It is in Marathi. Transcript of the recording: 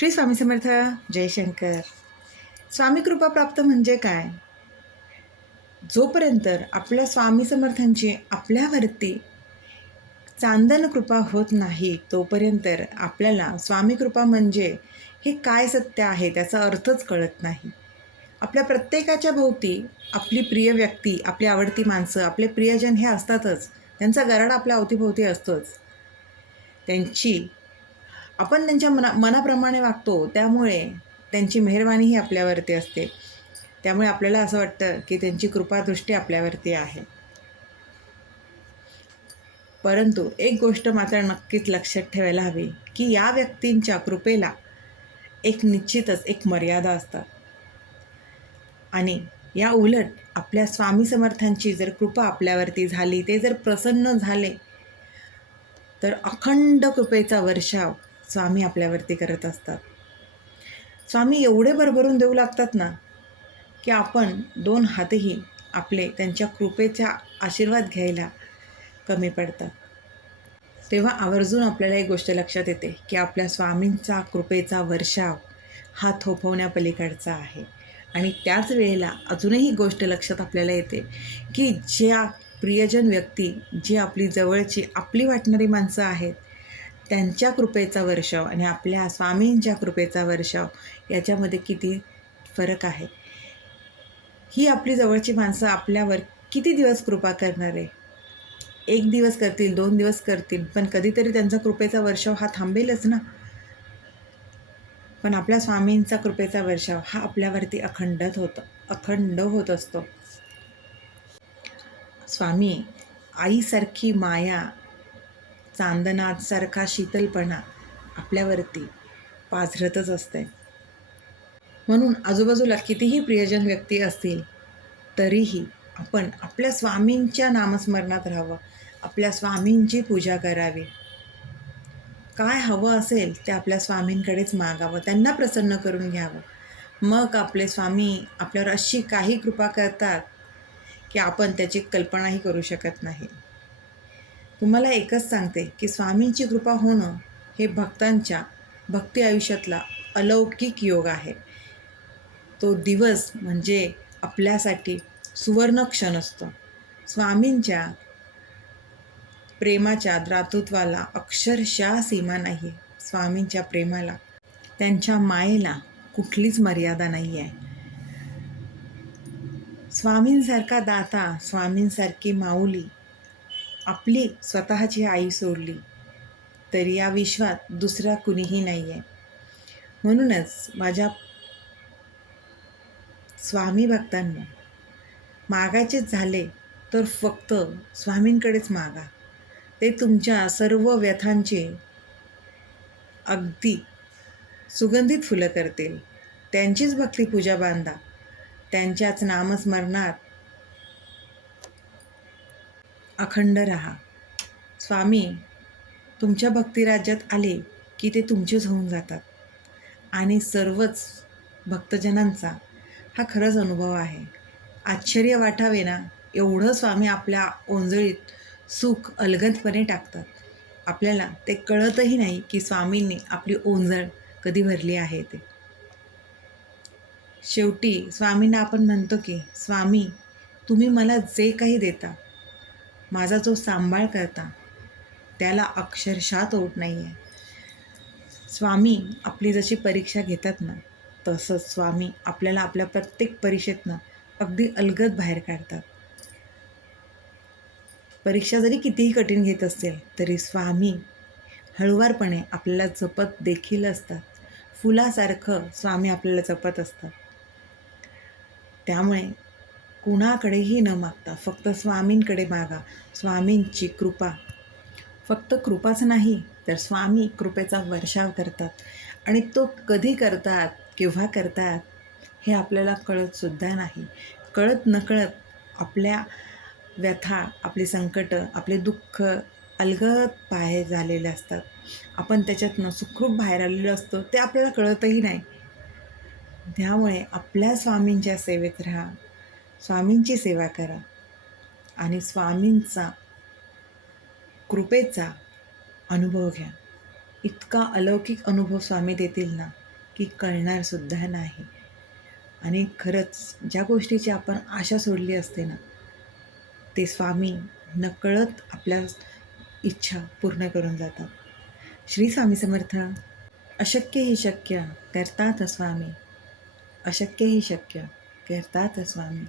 श्री स्वामी समर्थ जयशंकर स्वामी कृपा प्राप्त म्हणजे काय? जोपर्यंत आपल्या स्वामी समर्थांची आपल्यावरती चांदन कृपा होत नाही तोपर्यंत आपल्याला स्वामी कृपा म्हणजे हे काय सत्य आहे त्याचा अर्थच कळत नाही. आपल्या प्रत्येकाच्या भोवती आपली प्रिय व्यक्ती आपली आवडती माणसं आपले प्रियजन हे असतातच. त्यांचा गराड आपल्या अवतीभोवती असतोच. त्यांची आपण त्यांच्या मना मनाप्रमाणे वागतो त्यामुळे त्यांची मेहरबानीही आपल्यावरती असते. त्यामुळे आपल्याला असं वाटतं की त्यांची कृपादृष्टी आपल्यावरती आहे. परंतु एक गोष्ट मात्र नक्कीच लक्षात ठेवायला हवी की या व्यक्तींच्या कृपेला एक निश्चितच एक मर्यादा असतात. आणि या उलट आपल्या स्वामी समर्थांची जर कृपा आपल्यावरती झाली ते जर प्रसन्न झाले तर अखंड कृपेचा वर्षाव स्वामी आपल्यावरती करत असतात. स्वामी एवढे भरभरून देऊ लागतात ना की आपण दोन हातही आपले त्यांच्या कृपेचा आशीर्वाद घ्यायला कमी पडतात. तेव्हा आवर्जून आपल्याला एक गोष्ट लक्षात येते की आपल्या स्वामींचा कृपेचा वर्षाव हा थोपवण्यापलीकडचा आहे. आणि त्याच वेळेला अजूनही गोष्ट लक्षात आपल्याला येते की ज्या प्रियजन व्यक्ती जी आपली जवळची आपली वाटणारी माणसं आहेत त्यांच्या कृपेचा वर्षाव आणि आपल्या स्वामींच्या कृपेचा वर्षाव याच्यामध्ये किती फरक आहे? ही आपली जवळची माणसं आपल्यावर किती दिवस कृपा करणार आहे? एक दिवस करतील दोन दिवस करतील पण कधीतरी त्यांचा कृपेचा वर्षाव हा थांबेलच ना? पण आपल्या स्वामींचा कृपेचा वर्षाव हा आपल्यावरती अखंडत होतं अखंड होत असतो. स्वामी आईसारखी माया चांदनासारखा शीतलपणा आपल्यावरती पाझरतच असते म्हणून आजूबाजूला कितीही प्रियजन व्यक्ती असतील तरीही आपण आपल्या स्वामींच्या नामस्मरणात राहावं. आपल्या स्वामींची पूजा करावी. काय हवं असेल ते आपल्या स्वामींकडेच मागावं. त्यांना प्रसन्न करून घ्यावं. मग आपले स्वामी आपल्यावर अशी काही कृपा करतात की आपण त्याची कल्पनाही करू शकत नाही. तुम्हाला एकच सांगते की स्वामींची कृपा होणं हे भक्तांच्या भक्ती आयुष्यातला अलौकिक योग आहे. तो दिवस म्हणजे आपल्यासाठी सुवर्ण क्षण असतो. स्वामींच्या प्रेमाच्या द्रातृत्वाला अक्षरशः सीमा नाही. स्वामींच्या प्रेमाला त्यांच्या मायेला कुठलीच मर्यादा नाही आहे. स्वामींसारखा दाता स्वामींसारखी माऊली आपली स्वतःची आई सोडली तरी या विश्वात दुसरा कुणीही नाही आहे म्हणूनच माझ्या स्वामी भक्तांना मागायचेच झाले तर फक्त स्वामींकडेच मागा. ते तुमच्या सर्व व्यथांचे अगदी सुगंधित फुलं करतील. त्यांचीच भक्तिपूजा बांधा. त्यांच्याच नामस्मरणात अखंड रहा. स्वामी तुमच्या भक्तिराज्यात आले की ते तुमचेच होऊन जातात. आणि सर्वच भक्तजनांचा हा खरंच अनुभव आहे. आश्चर्य वाटावे ना एवढं स्वामी आपल्या ओंजळीत सुख अलगदपणे टाकतात. आपल्याला ते कळतही नाही की स्वामींनी आपली ओंजळ कधी भरली आहे ते. शेवटी स्वामींना आपण म्हणतो की स्वामी तुम्ही मला जे काही देता माझा जो सांभाळ करता त्याला अक्षरशः तोट नाही आहे स्वामी आपली जशी परीक्षा घेतात ना तसंच स्वामी आपल्याला आपल्या प्रत्येक परीक्षेतनं अगदी अलगद बाहेर काढतात. परीक्षा जरी कितीही कठीण घेत असेल तरी स्वामी हळुवारपणे आपल्याला जपत देखील असतात. फुलासारखं स्वामी आपल्याला जपत असतात. त्यामुळे कुणाकडेही न मागता फक्त स्वामींकडे मागा स्वामींची कृपा. फक्त कृपाच नाही तर स्वामी कृपेचा वर्षाव करतात. आणि तो कधी करतात केव्हा करतात हे आपल्याला कळतसुद्धा नाही. कळत नकळत आपल्या व्यथा आपली संकटं आपले दुःख अलगत बाहेर झालेले असतात. आपण त्याच्यातनं सुखरूप बाहेर आलेलो असतो ते आपल्याला कळतही नाही. त्यामुळे आपल्या स्वामींच्या सेवेत राहा. स्वामींची सेवा करा आणि स्वामींचा कृपेचा अनुभव घ्या. इतका अलौकिक अनुभव स्वामी देतील ना की कळणारसुद्धा नाही. आणि खरंच ज्या गोष्टीची आपण आशा सोडली असते ना ते स्वामी नकळत आपल्या इच्छा पूर्ण करून जातात. श्री स्वामी समर्थ अशक्य ही शक्य करतात स्वामी. अशक्य ही शक्य करतात स्वामी.